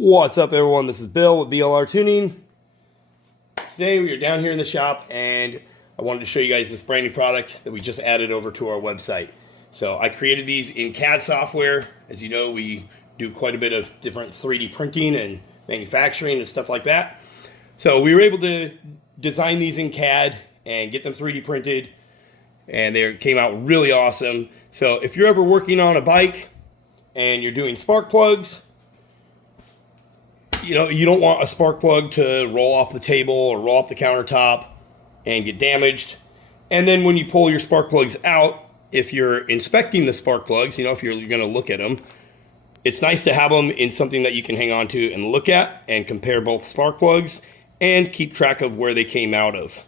What's up, everyone? This is Bill with BLR Tuning. Today we are down here in the shop and I wanted to show you guys this brand new product that we just added over to our website. So I created these in CAD software. As you know, we do quite a bit of different 3D printing and manufacturing and stuff like that. So we were able to design these in CAD and get them 3D printed, and they came out really awesome. So if you're ever working on a bike and you're doing spark plugs, you don't want a spark plug to roll off the table or roll off the countertop and get damaged. And then when you pull your spark plugs out, if you're inspecting the spark plugs, if you're going to look at them, it's nice to have them in something that you can hang on to and look at and compare both spark plugs and keep track of where they came out of.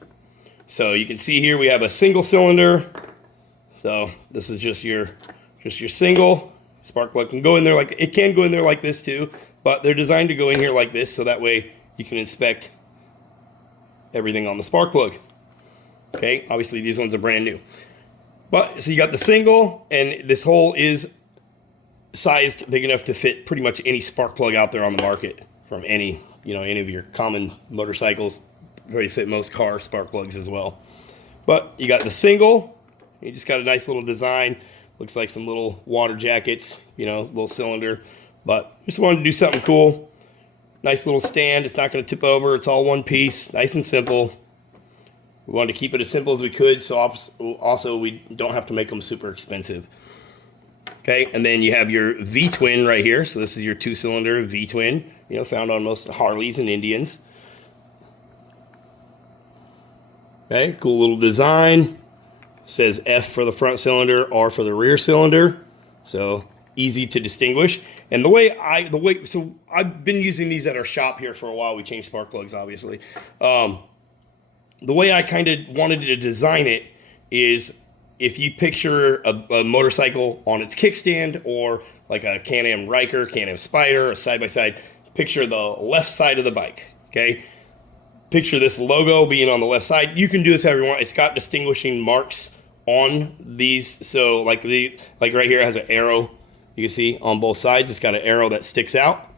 So you can see here we have a single cylinder. So this is just your single spark plug. Can go in there like this too. But they're designed to go in here like this, so that way you can inspect everything on the spark plug. Okay, obviously these ones are brand new. But so you got the single, and this hole is sized big enough to fit pretty much any spark plug out there on the market from any of your common motorcycles. Probably fit most car spark plugs as well. But you got the single. You just got a nice little design. Looks like some little water jackets, little cylinder. But just wanted to do something cool. Nice little stand. It's not going to tip over. It's all one piece. Nice and simple. We wanted to keep it as simple as we could, so also we don't have to make them super expensive. Okay, and then you have your V-twin right here. So this is your 2-cylinder V-twin, found on most Harleys and Indians. Okay, cool little design. Says F for the front cylinder, R for the rear cylinder. So easy to distinguish. And so I've been using these at our shop here for a while. We changed spark plugs, obviously. The way I kind of wanted to design it is, if you picture a motorcycle on its kickstand, or like a Can-Am Ryker, Can-Am Spyder, a side-by-side, picture the left side of the bike, okay? Picture this logo being on the left side. You can do this however you want. It's got distinguishing marks on these. So like right here, it has an arrow. You can see on both sides, it's got an arrow that sticks out.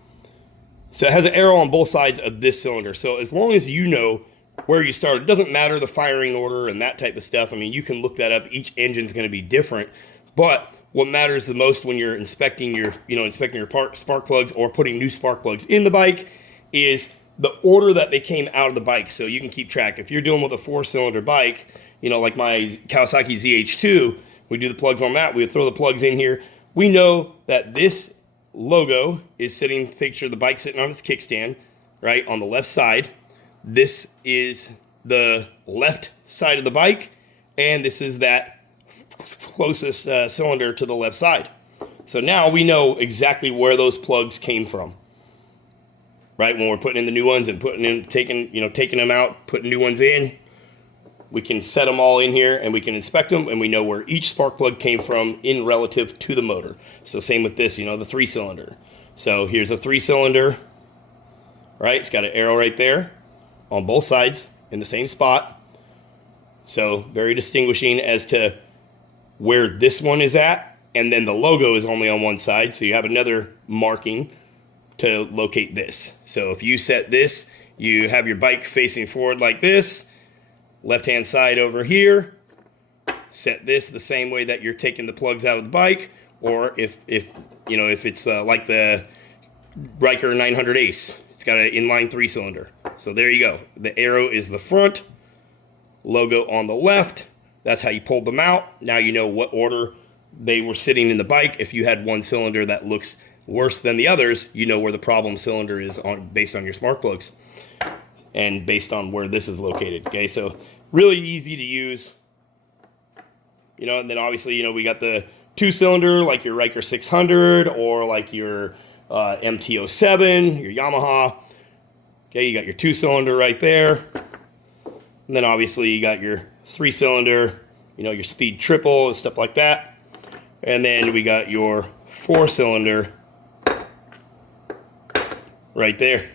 So it has an arrow on both sides of this cylinder. So as long as you know where you started, it doesn't matter the firing order and that type of stuff. I mean, you can look that up. Each engine's going to be different. But what matters the most when you're inspecting your spark plugs or putting new spark plugs in the bike is the order that they came out of the bike. So you can keep track. If you're dealing with a 4-cylinder bike, like my Kawasaki ZH2, we do the plugs on that. We would throw the plugs in here. We know that this logo is picture the bike sitting on its kickstand, right, on the left side. This is the left side of the bike, and this is that closest cylinder to the left side. So now we know exactly where those plugs came from, right? When we're putting in the new ones and taking them out, putting new ones in, we can set them all in here and we can inspect them, and we know where each spark plug came from in relative to the motor. So same with this, the 3-cylinder. So here's a 3-cylinder, right? It's got an arrow right there on both sides in the same spot. So very distinguishing as to where this one is at. And then the logo is only on one side. So you have another marking to locate this. So if you set this, you have your bike facing forward like this, left-hand side over here, set this the same way that you're taking the plugs out of the bike. Or if it's like the Ryker 900 Ace, it's got an inline 3-cylinder. So there you go. The arrow is the front, logo on the left. That's how you pulled them out. Now you know what order they were sitting in the bike. If you had one cylinder that looks worse than the others, you know where the problem cylinder is based on your spark plugs and based on where this is located. Okay, so really easy to use. And then obviously, we got the 2-cylinder like your Ryker 600 or like your MT-07, your Yamaha. Okay, you got your 2-cylinder right there. And then obviously you got your 3-cylinder, your speed triple and stuff like that. And then we got your 4-cylinder right there.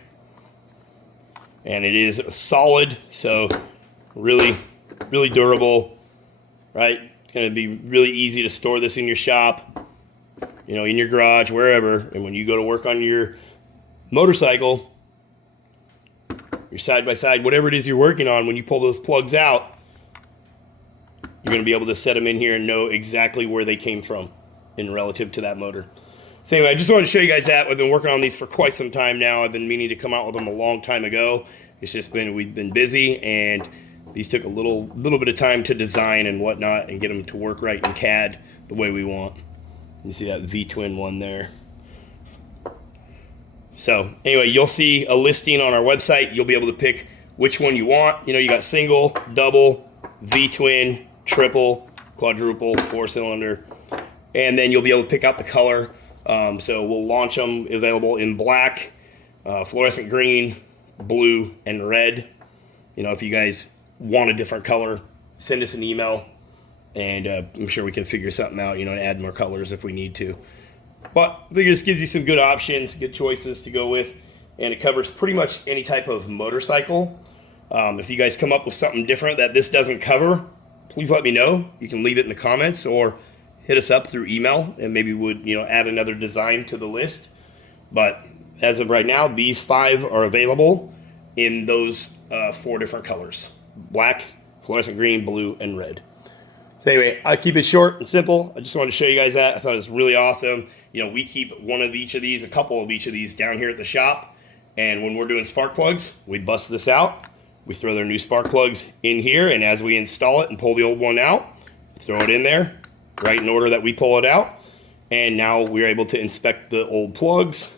And it is solid, so really, really durable, right? It's going to be really easy to store this in your shop, in your garage, wherever. And when you go to work on your motorcycle, your side-by-side, whatever it is you're working on, when you pull those plugs out, you're going to be able to set them in here and know exactly where they came from in relative to that motor. So anyway, I just wanted to show you guys that. I've been working on these for quite some time now. I've been meaning to come out with them a long time ago. It's just been, we've been busy, and these took a little bit of time to design and whatnot and get them to work right in CAD the way we want. You see that V-twin one there. So anyway, you'll see a listing on our website. You'll be able to pick which one you want. You know, you got single, double, V-twin, triple, quadruple, 4-cylinder, and then you'll be able to pick out the color. So we'll launch them available in black, fluorescent green, blue, and red. You know, if you guys want a different color, send us an email, and I'm sure we can figure something out, you know, and add more colors if we need to. But I think it just gives you some good options, good choices to go with, and it covers pretty much any type of motorcycle. If you guys come up with something different that this doesn't cover, please let me know. You can leave it in the comments or hit us up through email, and maybe would, you know, add another design to the list. But as of right now, these 5 are available in those 4 different colors: black, fluorescent green, blue, and red. So anyway, I keep it short and simple. I just wanted to show you guys that. I thought it was really awesome. You know, we keep one of each of these, a couple of each of these down here at the shop. And when we're doing spark plugs, we bust this out. We throw their new spark plugs in here. And as we install it and pull the old one out, throw it in there, right in order that we pull it out. And now we're able to inspect the old plugs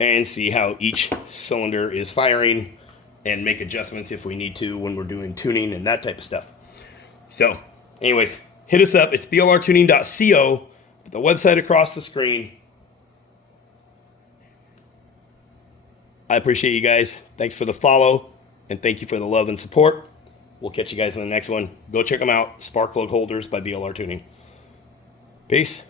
and see how each cylinder is firing and make adjustments if we need to when we're doing tuning and that type of stuff. So anyways, hit us up. It's blrtuning.co, the website across the screen. I appreciate you guys. Thanks for the follow, and thank you for the love and support. We'll catch you guys in the next one. Go check them out. Spark plug holders by BLR Tuning. Peace.